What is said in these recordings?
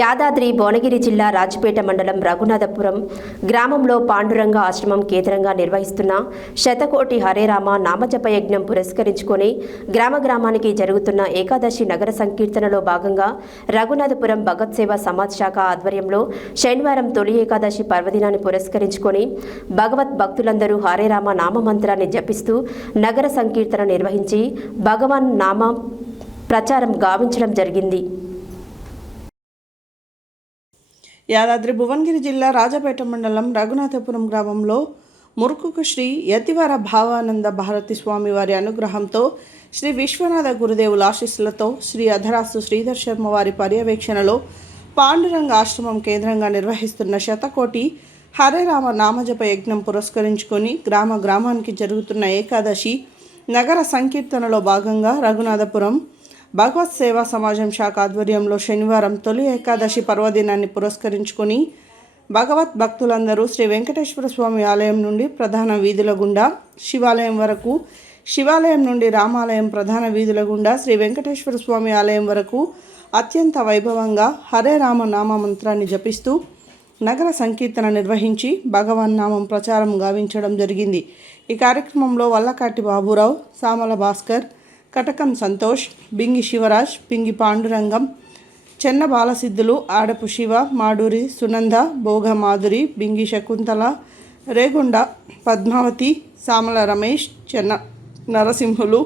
యాదాద్రి భువనగిరి జిల్లా రాజపేట మండలం రఘునాథపురం గ్రామంలో పాండురంగ ఆశ్రమం కేంద్రంగా నిర్వహిస్తున్న శతకోటి హరేరామ నామజప యజ్ఞం పురస్కరించుకొని గ్రామానికి జరుగుతున్న ఏకాదశి నగర సంకీర్తనలో భాగంగా రఘునాథపురం భగత్ సేవ సమాజ్ శాఖ ఆధ్వర్యంలో శనివారం తొలి ఏకాదశి పర్వదినాన్ని పురస్కరించుకొని భగవత్ భక్తులందరూ హరేరామ నామ మంత్రాన్ని జపిస్తూ నగర సంకీర్తన నిర్వహించి భగవాన్ నామ ప్రచారం గావించడం జరిగింది. యాదాద్రి భువనగిరి జిల్లా రాజపేట మండలం రఘునాథపురం గ్రామంలో మురుకుకు శ్రీ యతివర భావానంద భారతి స్వామి వారి అనుగ్రహంతో శ్రీ విశ్వనాథ గురుదేవుల ఆశీస్సులతో శ్రీ అధరాస్తు శ్రీధర్ శర్మ వారి పర్యవేక్షణలో పాండురంగ ఆశ్రమం కేంద్రంగా నిర్వహిస్తున్న శతకోటి హరేరామ నామజప యజ్ఞం పురస్కరించుకొని గ్రామానికి జరుగుతున్న ఏకాదశి నగర సంకీర్తనలో భాగంగా రఘునాథపురం భగవత్ సేవా సమాజం శాఖ ఆధ్వర్యంలో శనివారం తొలి ఏకాదశి పర్వదినాన్ని పురస్కరించుకొని భగవత్ భక్తులందరూ శ్రీ వెంకటేశ్వర స్వామి ఆలయం నుండి ప్రధాన వీధుల గుండా శివాలయం వరకు, శివాలయం నుండి రామాలయం ప్రధాన వీధుల గుండా శ్రీ వెంకటేశ్వర స్వామి ఆలయం వరకు అత్యంత వైభవంగా హరే రామ నామ మంత్రాన్ని జపిస్తూ నగర సంకీర్తన నిర్వహించి భగవాన్ నామం ప్రచారం గావించడం జరిగింది. ఈ కార్యక్రమంలో వల్లకాటి బాబురావు, సామల భాస్కర్, కటకం సంతోష్, బింగి శివరాజ్, పింగి పాండురంగం, చెన్న బాలసిద్ధులు, ఆడపు శివ, మాడూరి సునంద, భోగ మాధురి, బింగి శకుంతల, రేగొండ పద్మావతి, సామల రమేష్, చెన్న నరసింహులు,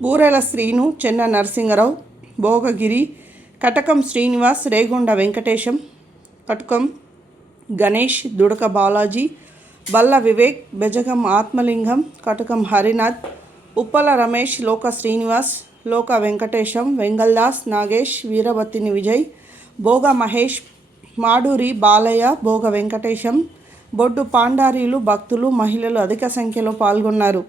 బూరెల శ్రీను, చెన్న నరసింగరావు, భోగగిరి, కటకం శ్రీనివాస్, రేగొండ వెంకటేశం, కటకం గణేష్, దుడక బాలాజీ, బల్ల వివేక్, బెజగం ఆత్మలింగం, కటకం హరినాథ్, ఉప్పల రమేష్, లోక శ్రీనివాస్, లోక వెంకటేశం, వెంగల్దాస్, నాగేష్, వీరబత్తిని విజయ్, భోగ మహేష్, మాడూరి బాలయ్య, భోగ వెంకటేశం, బొడ్డు పాండారీలు, భక్తులు, మహిళలు అధిక సంఖ్యలో పాల్గొన్నారు.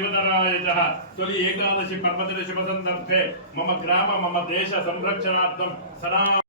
शिवधराय च तोलि एकादशी पर्वदिन शुभ संदर्भे मम ग्राम मम देश संरक्षणार्थं सदा